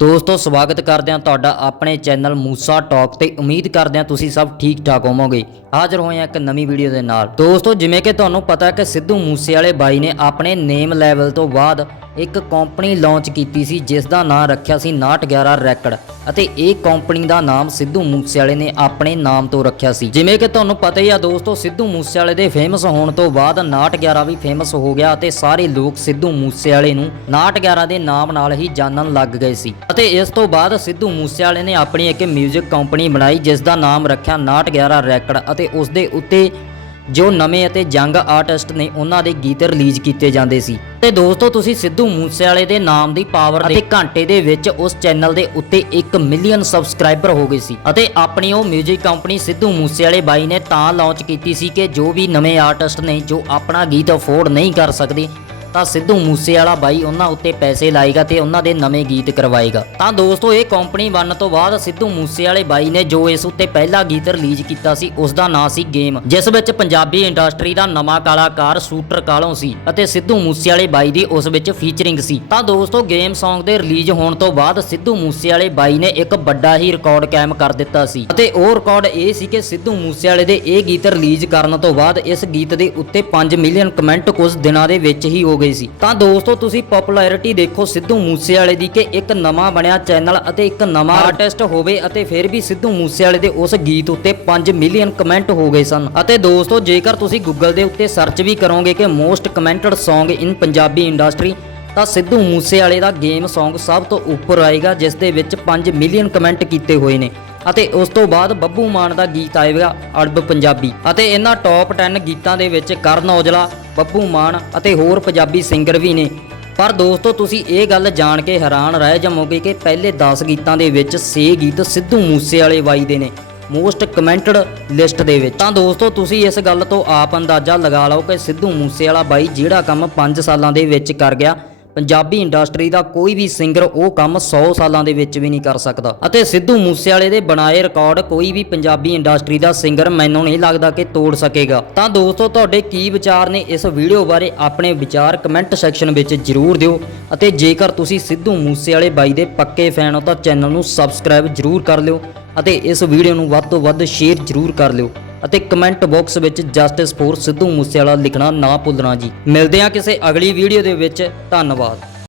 ਦੋਸਤੋ, ਸਵਾਗਤ ਕਰਦੇ ਹਾਂ ਤੁਹਾਡਾ ਆਪਣੇ ਚੈਨਲ ਮੂਸਾ ਟਾਕ ਤੇ। ਉਮੀਦ ਕਰਦੇ ਹਾਂ ਤੁਸੀਂ ਸਭ ਠੀਕ ਠਾਕ ਹੋਵੋਗੇ। ਹਾਜ਼ਰ ਹੋਏ ਹਾਂ ਇੱਕ ਨਵੀਂ ਵੀਡੀਓ ਦੇ ਨਾਲ। ਦੋਸਤੋ, ਜਿਵੇਂ ਕਿ ਤੁਹਾਨੂੰ ਪਤਾ ਹੈ ਕਿ ਸਿੱਧੂ ਮੂਸੇ ਵਾਲੇ ਬਾਈ ਨੇ ਆਪਣੇ ਨੇਮ ਲੈਵਲ ਤੋਂ ਬਾਅਦ ਇੱਕ ਕੰਪਨੀ ਲਾਂਚ ਕੀਤੀ ਸੀ, ਜਿਸ ਦਾ ਨਾਮ ਰੱਖਿਆ ਸੀ 911 ਰੈਕਡ ਅਤੇ ਇਹ ਕੰਪਨੀ ਦਾ ਨਾਮ ਸਿੱਧੂ ਮੂਸੇਵਾਲੇ ਨੇ ਆਪਣੇ ਨਾਮ ਤੋਂ ਰੱਖਿਆ ਸੀ। ਜਿਵੇਂ ਕਿ ਤੁਹਾਨੂੰ ਪਤਾ ਹੀ ਆ ਦੋਸਤੋ, ਸਿੱਧੂ ਮੂਸੇਵਾਲੇ ਦੇ ਫੇਮਸ ਹੋਣ ਤੋਂ ਬਾਅਦ 911 ਵੀ ਫੇਮਸ ਹੋ ਗਿਆ ਅਤੇ ਸਾਰੇ ਲੋਕ ਸਿੱਧੂ ਮੂਸੇਵਾਲੇ ਨੂੰ 911 ਦੇ ਨਾਮ ਨਾਲ ਹੀ ਜਾਣਨ ਲੱਗ ਗਏ ਸੀ। ਅਤੇ ਇਸ ਤੋਂ ਬਾਅਦ ਸਿੱਧੂ ਮੂਸੇਵਾਲੇ ਨੇ ਆਪਣੀ ਇੱਕ 뮤직 ਕੰਪਨੀ ਬਣਾਈ, ਜਿਸ ਦਾ ਨਾਮ ਰੱਖਿਆ 911 ਰੈਕਡ ਅਤੇ ਉਸ ਦੇ ਉੱਤੇ ਜੋ ਨਵੇਂ ਅਤੇ ਯੰਗ ਆਰਟਿਸਟ ਨੇ ਉਹਨਾਂ ਦੇ ਗੀਤ ਰਿਲੀਜ਼ ਕੀਤੇ ਜਾਂਦੇ ਸੀ। ਤੇ ਦੋਸਤੋ, ਤੁਸੀਂ ਸਿੱਧੂ ਮੂਸੇਵਾਲੇ ਦੇ ਨਾਮ ਦੀ ਪਾਵਰ ਅਤੇ ਘੰਟੇ ਦੇ ਵਿੱਚ ਉਸ ਚੈਨਲ ਦੇ ਉੱਤੇ 1 ਮਿਲੀਅਨ ਸਬਸਕ੍ਰਾਈਬਰ ਹੋ ਗਏ ਸੀ ਅਤੇ ਆਪਣੀ ਉਹ 뮤직 ਕੰਪਨੀ ਸਿੱਧੂ ਮੂਸੇਵਾਲੇ ਬਾਈ ਨੇ ਤਾਂ ਲਾਂਚ ਕੀਤੀ ਸੀ ਕਿ ਜੋ ਵੀ ਨਵੇਂ ਆਰਟਿਸਟ ਨੇ ਜੋ ਆਪਣਾ ਗੀਤ ਅਫੋਰਡ ਨਹੀਂ ਕਰ ਸਕਦੇ ਤਾਂ ਸਿੱਧੂ ਮੂਸੇਵਾਲਾ ਬਾਈ ਉਹਨਾਂ ਉੱਤੇ ਪੈਸੇ ਲਾਏਗਾ ਤੇ ਉਹਨਾਂ ਦੇ ਨਵੇਂ ਗੀਤ ਕਰਵਾਏਗਾ। ਤਾਂ ਦੋਸਤੋ, ਇਹ ਕੰਪਨੀ ਬਣਨ ਤੋਂ ਬਾਅਦ ਸਿੱਧੂ ਮੂਸੇਵਾਲੇ ਬਾਈ ਨੇ ਜੋ ਇਸ ਉੱਤੇ ਪਹਿਲਾ ਗੀਤ ਰਿਲੀਜ਼ ਕੀਤਾ ਸੀ, ਉਸ ਦਾ ਨਾਂ ਸੀ ਗੇਮ, ਜਿਸ ਵਿੱਚ ਪੰਜਾਬੀ ਇੰਡਸਟਰੀ ਦਾ ਨਵਾਂ ਕਲਾਕਾਰ ਸ਼ੂਟਰ ਕਾਲੋਂ ਸੀ ਅਤੇ ਸਿੱਧੂ ਮੂਸੇਵਾਲੇ ਬਾਈ ਦੀ ਉਸ ਵਿੱਚ ਫੀਚਰਿੰਗ ਸੀ। ਤਾਂ ਦੋਸਤੋ, ਗੇਮ Song ਦੇ ਰਿਲੀਜ਼ ਹੋਣ ਤੋਂ ਬਾਅਦ ਸਿੱਧੂ ਮੂਸੇਵਾਲੇ ਬਾਈ ਨੇ ਇੱਕ ਵੱਡਾ ਹੀ ਰਿਕਾਰਡ ਕਾਇਮ ਕਰ ਦਿੱਤਾ ਸੀ ਅਤੇ ਉਹ ਰਿਕਾਰਡ ਇਹ ਸੀ ਕਿ ਸਿੱਧੂ ਮੂਸੇਵਾਲੇ ਦੇ ਇਹ ਗੀਤ ਰਿਲੀਜ਼ ਕਰਨ ਤੋਂ ਬਾਅਦ ਇਸ ਗੀਤ ਦੇ ਉੱਤੇ 5 ਮਿਲੀਅਨ ਕਮੈਂਟ ਕੁਝ ਦਿਨਾਂ ਦੇ ਵਿੱਚ ਹੀ ਹੋ ਗਏ ਸੀ। ਤਾਂ ਦੋਸਤੋ ਤੁਸੀਂ ਪਪੂਲੈਰਿਟੀ ਦੇਖੋ ਸਿੱਧੂ ਮੂਸੇਵਾਲੇ ਦੀ ਕਿ ਇੱਕ ਨਵਾਂ ਬਣਿਆ ਚੈਨਲ ਅਤੇ ਇੱਕ ਨਵਾਂ ਆਰਟਿਸਟ ਹੋਵੇ ਅਤੇ ਫਿਰ ਵੀ ਸਿੱਧੂ ਮੂਸੇਵਾਲੇ ਦੇ ਉਸ ਗੀਤ ਉੱਤੇ 5 ਮਿਲੀਅਨ ਕਮੈਂਟ ਹੋ ਗਏ ਸਨ। ਅਤੇ ਦੋਸਤੋ ਜੇਕਰ ਤੁਸੀਂ ਗੂਗਲ ਦੇ ਉੱਤੇ ਸਰਚ ਵੀ ਕਰੋਗੇ ਕਿ most commented Song in Punjabi industry ਤਾਂ ਸਿੱਧੂ ਮੂਸੇਵਾਲੇ ਦਾ ਗੇਮ Song ਸਭ ਤੋਂ ਉੱਪਰ ਆਏਗਾ ਜਿਸ ਦੇ ਵਿੱਚ 5 ਮਿਲੀਅਨ ਕਮੈਂਟ ਕੀਤੇ ਹੋਏ ਨੇ। ਅਤੇ ਉਸ ਤੋਂ ਬਾਅਦ ਬੱਬੂ ਮਾਨ ਦਾ ਗੀਤ ਆਏਗਾ ਅੜਬ ਪੰਜਾਬੀ। ਅਤੇ ਇਹਨਾਂ ਟੌਪ 10 ਗੀਤਾਂ ਦੇ ਵਿੱਚ ਕਰਨ ਔਜਲਾ ਬੱਬੂ ਮਾਨ ਅਤੇ ਹੋਰ ਪੰਜਾਬੀ ਸਿੰਗਰ ਵੀ ਨੇ। ਪਰ ਦੋਸਤੋ, ਤੁਸੀਂ ਇਹ ਗੱਲ ਜਾਣ ਕੇ ਹੈਰਾਨ ਰਹਿ ਜਾਵੋਗੇ ਕਿ ਪਹਿਲੇ 10 ਗੀਤਾਂ ਦੇ ਵਿੱਚ 6 ਗੀਤ ਸਿੱਧੂ ਮੂਸੇਵਾਲੇ ਬਾਈ ਦੇ ਨੇ, ਮੋਸਟ ਕਮੈਂਟਡ ਲਿਸਟ ਦੇ ਵਿੱਚ। ਤਾਂ ਦੋਸਤੋ, ਤੁਸੀਂ ਇਸ ਗੱਲ ਤੋਂ ਆਪ ਅੰਦਾਜ਼ਾ ਲਗਾ ਲਓ ਕਿ ਸਿੱਧੂ ਮੂਸੇਵਾਲਾ ਬਾਈ ਜਿਹੜਾ ਕੰਮ 5 ਸਾਲਾਂ ਦੇ ਵਿੱਚ ਕਰ ਗਿਆ ਪੰਜਾਬੀ ਇੰਡਸਟਰੀ ਦਾ ਕੋਈ ਵੀ ਸਿੰਗਰ ਉਹ ਕੰਮ 100 ਸਾਲਾਂ ਦੇ ਵਿੱਚ ਵੀ ਨਹੀਂ ਕਰ ਸਕਦਾ। ਅਤੇ ਸਿੱਧੂ ਮੂਸੇਵਾਲੇ ਦੇ ਬਣਾਏ ਰਿਕਾਰਡ ਕੋਈ ਵੀ ਪੰਜਾਬੀ ਇੰਡਸਟਰੀ ਦਾ ਸਿੰਗਰ ਮੈਨੂੰ ਨਹੀਂ ਲੱਗਦਾ ਕਿ ਤੋੜ ਸਕੇਗਾ। ਤਾਂ ਦੋਸਤੋ, ਤੁਹਾਡੇ ਕੀ ਵਿਚਾਰ ਨੇ ਇਸ ਵੀਡੀਓ ਬਾਰੇ ਆਪਣੇ ਵਿਚਾਰ ਕਮੈਂਟ ਸੈਕਸ਼ਨ ਵਿੱਚ ਜਰੂਰ ਦਿਓ। ਅਤੇ ਜੇਕਰ ਤੁਸੀਂ ਸਿੱਧੂ ਮੂਸੇਵਾਲੇ ਬਾਈ ਦੇ ਪੱਕੇ ਫੈਨ ਹੋ ਤਾਂ ਚੈਨਲ ਨੂੰ ਸਬਸਕ੍ਰਾਈਬ ਜਰੂਰ ਕਰ ਲਿਓ ਅਤੇ ਇਸ ਵੀਡੀਓ ਨੂੰ ਵੱਧ ਤੋਂ ਵੱਧ ਸ਼ੇਅਰ ਜਰੂਰ ਕਰ ਲਿਓ। ਅਤੇ ਕਮੈਂਟ ਬਾਕਸ ਵਿੱਚ ਜਸਟਿਸ ਫੋਰ ਸਿੱਧੂ ਮੂਸੇਵਾਲਾ ਲਿਖਣਾ ਨਾ ਭੁੱਲਣਾ ਜੀ। ਮਿਲਦੇ ਹਾਂ ਕਿਸੇ ਅਗਲੀ ਵੀਡੀਓ ਦੇ ਵਿੱਚ। ਧੰਨਵਾਦ।